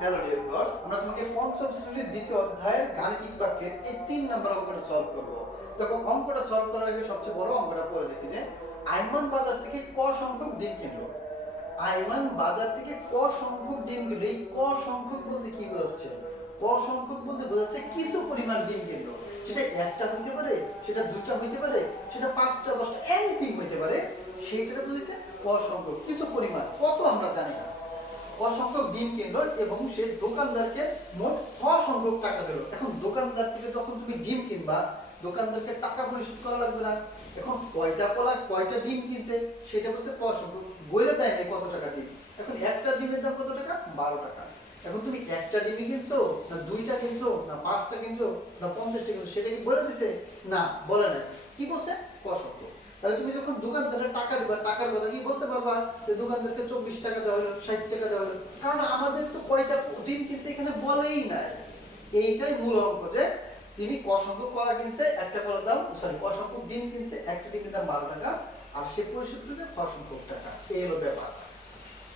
Hello dear viewers, আমরা তোমাকে পঞ্চম শ্রেণীর দ্বিতীয় অধ্যায়ের গাণিতিক বাক্যের এই 3 নাম্বার অঙ্কটা সলভ করব। দেখো অঙ্কটা সলভ করার আগে সবচেয়ে বড় অঙ্কটা পড়ে দেখি যে আইমান বাজার থেকে ক সংখ্যক ডিম কিনলো। আইমান বাজার থেকে ক সংখ্যক ডিম কিনলো। এই ক সংখ্যক বলতে কি বোঝাচ্ছে? ক সংখ্যক বলতে বোঝাচ্ছে কিছু পরিমাণ ডিম কিনলো। সেটা একটা হইতে পারে, সেটা দুইটা হইতে পারে, সেটা পাঁচটা দশটা এনিথিং হইতে পারে। সেইটা বুঝেছে ক সংখ্যক, কিছু পরিমাণ, কত আমরা জানি না। ক সংখ্যক ডিম কিনলো এবং সে দোকানদারকে মোট ক সংখ্যক টাকা দিল। এখন দোকানদার থেকে যখন তুমি ডিম কিনবা, দোকানদারকে টাকা পরিশোধ করা লাগবে না। এখন কয়টা কলা কয়টা ডিম কিনছে সেটা বলছে ক সংখ্যক, বলে দেয় না কত টাকা ডিম। এখন একটা ডিমের দাম কত টাকা? 12 টাকা। এখন তুমি একটা ডিমই কিনছো, না দুইটা কিনছো, না পাঁচটা কিনছো, না 50টা কিনছো, সেটা কি বলে দিছে? না, বলে নাই। কি বলছে? ক সংখ্যক। তাহলে তুমি যখন দোকানদারের টাকা দিবা, টাকার কথা কি বলতে পারবা যে দোকানদারকে 24 টাকা দেওয়া হলো, 60 টাকা দেওয়া হলো? কারণ আমাদের তো কয়টা ডিম কিনছে এখানে বলেই নাই। এইটাই মূল অঙ্ক যে তিনি ক সংখ্যক কলা কিনছে, একটা কলার দাম ক সংখ্যক ডিম কিনছে, একটা ডিমের দাম 12 টাকা, আর সে পরিশোধ করেছে ক সংখ্যক টাকা। এই হলো ব্যাপার।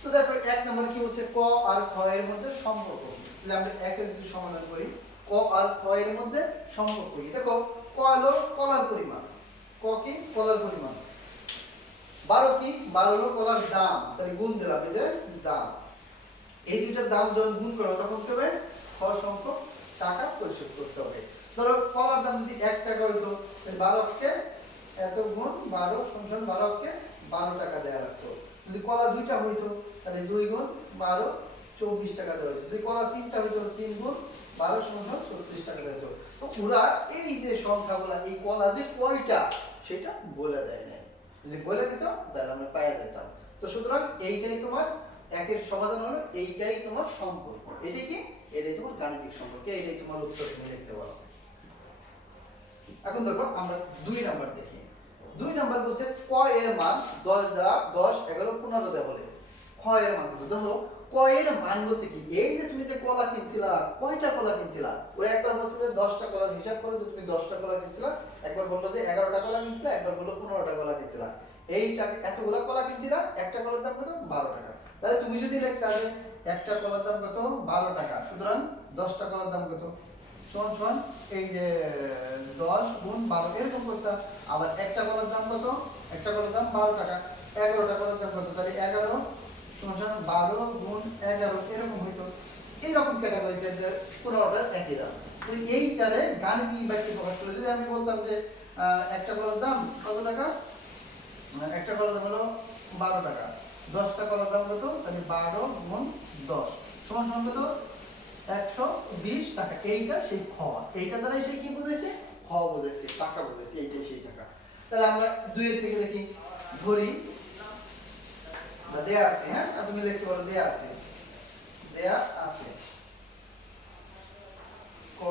তো দেখো এক নম্বরে কি বলছে, ক আর খ এর মধ্যে সম্পর্ক। তাহলে আমরা একের যদি সমাধান করি, ক আর খ এর মধ্যে সম্পর্ক কি? দেখো ক হলো কলার পরিমাণ, ক কি? কলার পরিমাণ। 12 কি? 12 হলো কলার দাম, তাহলে গুণ দিলাম, এই যে দাম। এই দুইটার দাম যখন গুণ করো তখন কি হবে? খ সংখ্যক টাকা পরিশোধ করতে হবে। ধরো কলার দাম যদি 1 টাকা হইতো, তাহলে 12 কে এত গুণ 12 সমান 12 কে 12 টাকা দেয়া লাগতো। যদি কলা দুইটা হইতো তাহলে 2 গুণ 12 24 টাকা দেওয়া হতো। যদি কলা তিনটা হইতো 3 গুণ 12 সমান 36 টাকা দেওয়া হতো। তো ওরা এই যে সংখ্যাগুলা, এই কলা যে কয়টা সেটা বলে দেয় না। যদি বলে দিত তাহলে আমরা পাওয়া যেতাম। তো সুতরাং এইটাই তোমার একের সমাধান হলো, এইটাই তোমার সম্পর্ক। এটাই কি? এটাই তোমার গাণিতিক সম্পর্ক, এটাই তোমার উত্তর তুমি লিখতে পারো। এখন দেখো আমরা 2 নাম্বার দেখি। 2 নাম্বার বলছে ক এর মান 10 দেওয়া, 10 11 15 দেওয়া বলে। খ এর মান কত? দেখো ক এর মান বলতে কি? এই যে তুমি যে কলা কিনছিলা, কয়টা কলা কিনছিলা? ওই একবার বলছে যে 10টা কলার হিসাব করো যে তুমি 10টা কলা কিনছিলা, একবার বললো যে 11টা কলা কিনছিলা, একবার বললো 15টা কলা কিনছিলা। এইটা এতগুলা কলা কিনছিলা, একটা কলার দাম কত? 12 টাকা। তাহলে তুমি যদি লিখতে যে একটা কলার দাম কত? 12 টাকা, সুতরাং 10টা কলার দাম কত? সমান সমান এই যে 10 গুণ 12 এরকম করতাম। আবার একটা কলার দাম কত? একটা কলার দাম 12 টাকা। 11টা কলার দাম কত? তাহলে 11 সমান সমান 12 গুণ 11 এরকম হইতো। এইরকম ক্যাটাগরিতে যে পুরোটার একই দাম। তো এইটারে গাণিতিক বাক্যে প্রকাশ করে যদি আমি বলতাম যে একটা কলার দাম কত টাকা? একটা কলার দাম হলো 12 টাকা। 10টা কলার দাম কত? তাহলে 12 গুণ 10 সমান সমান কত? 120 টাকা। এইটা সেই খ, এইটা দ্বারা সেই কি বুঝেছে? খ বুঝেছে, টাকা বুঝেছে, এইটাই সেই টাকা। তাহলে আমরা 2 এর থেকে দেখি, ধরি বা দেয়া আছে, হ্যাঁ তুমি লিখতে পারো দেয়া আছে, দেয়া আছে ক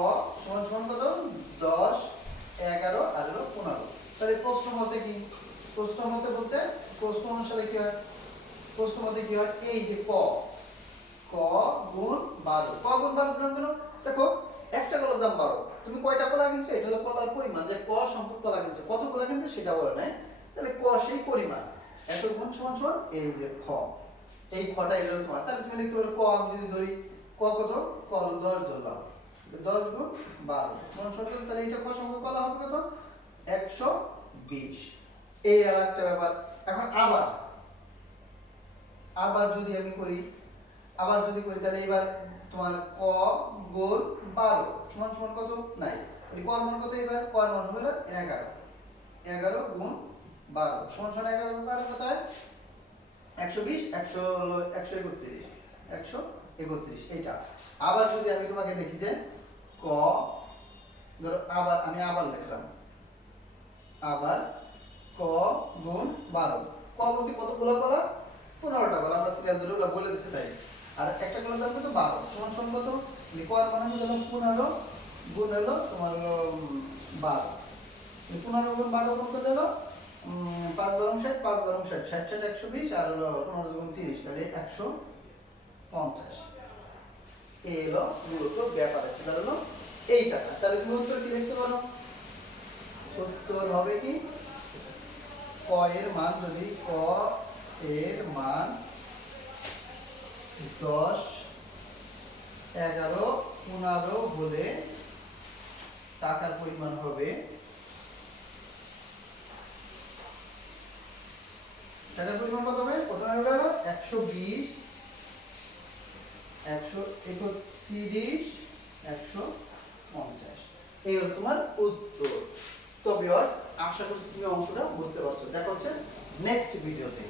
সমান সমান কত? 10 11 আর হলো 15। তাহলে প্রশ্ন মতে কি? প্রশ্ন মতে বলতে প্রশ্ন অনুসারে কি হয়? প্রশ্ন মতে কি হয়? এই যে ক, ক গুণ 12, ক গুণ 12 দিলাম কেন? দেখো একটা কলার দাম 12, তুমি কয়টা কলা কিনছো এটা হলো কলার পরিমাণ, যে ক সংখ্যক কলা কিনছে, কত কলা কিনছে সেটা বলে নাই। তাহলে ক সেই পরিমাণ, এত গুণ সমান সমান এই যে খ, এই খটা এলো তোমার। তাহলে তুমি লিখতে পারো ক, আমি যদি ধরি ক কত? ক হলো 10 ধরলাম, 10 গুণ 12 সমান সমান, তাহলে এটা ক সংখ্যক কলা হবে কত? 120। এই আর একটা ব্যাপার। এখন আবার আবার যদি আমি করি, আবার যদি করি তাহলে এবার তোমার ক গুণ 12 সমান সমান কত? নাই, তাহলে ক এর মান কত? এবার ক এর মান হবে 11, 11 গুণ 12 সমান সমান 11 গুণ 12 কত হয়? 120, 100 হলো 131, 131 এইটা। আবার যদি আমি তোমাকে দেখি যে ক, ধরো আবার আমি আবার লিখলাম, আবার ক গুণ 12, ক বলতে কতগুলো কলা? 15টা কলা। আমরা সিরিয়াল ধরে ওগুলো বলে দিচ্ছি তাই। আর একটা কলার দাম কত? 12 সমান সমান কত? ক এর মান হলো 15 গুণ হলো তোমার 12, 15 গুণ 12 গুণ কত হলো? 5 12 60, 5 12 60, 60 60 120 আর হলো 15 গুণ 30, তাহলে 150। এই হলো মূলত ব্যাপার আছে, তাহলে হলো এই টাকা। তাহলে তুমি উত্তর কি লিখতে পারো? উত্তর হবে কি? ক এর মান, যদি ক এর মান 10 11 15 হলে টাকার পরিমাণ হবে, টাকার পরিমাণ কত হবে? প্রথমে হবে 120, 131, 150। এই হলো তোমার উত্তর। তো ভিউয়ার্স, আশা করছি তুমি অঙ্কটা বুঝতে পারছো। দেখা হচ্ছে নেক্সট ভিডিওতে।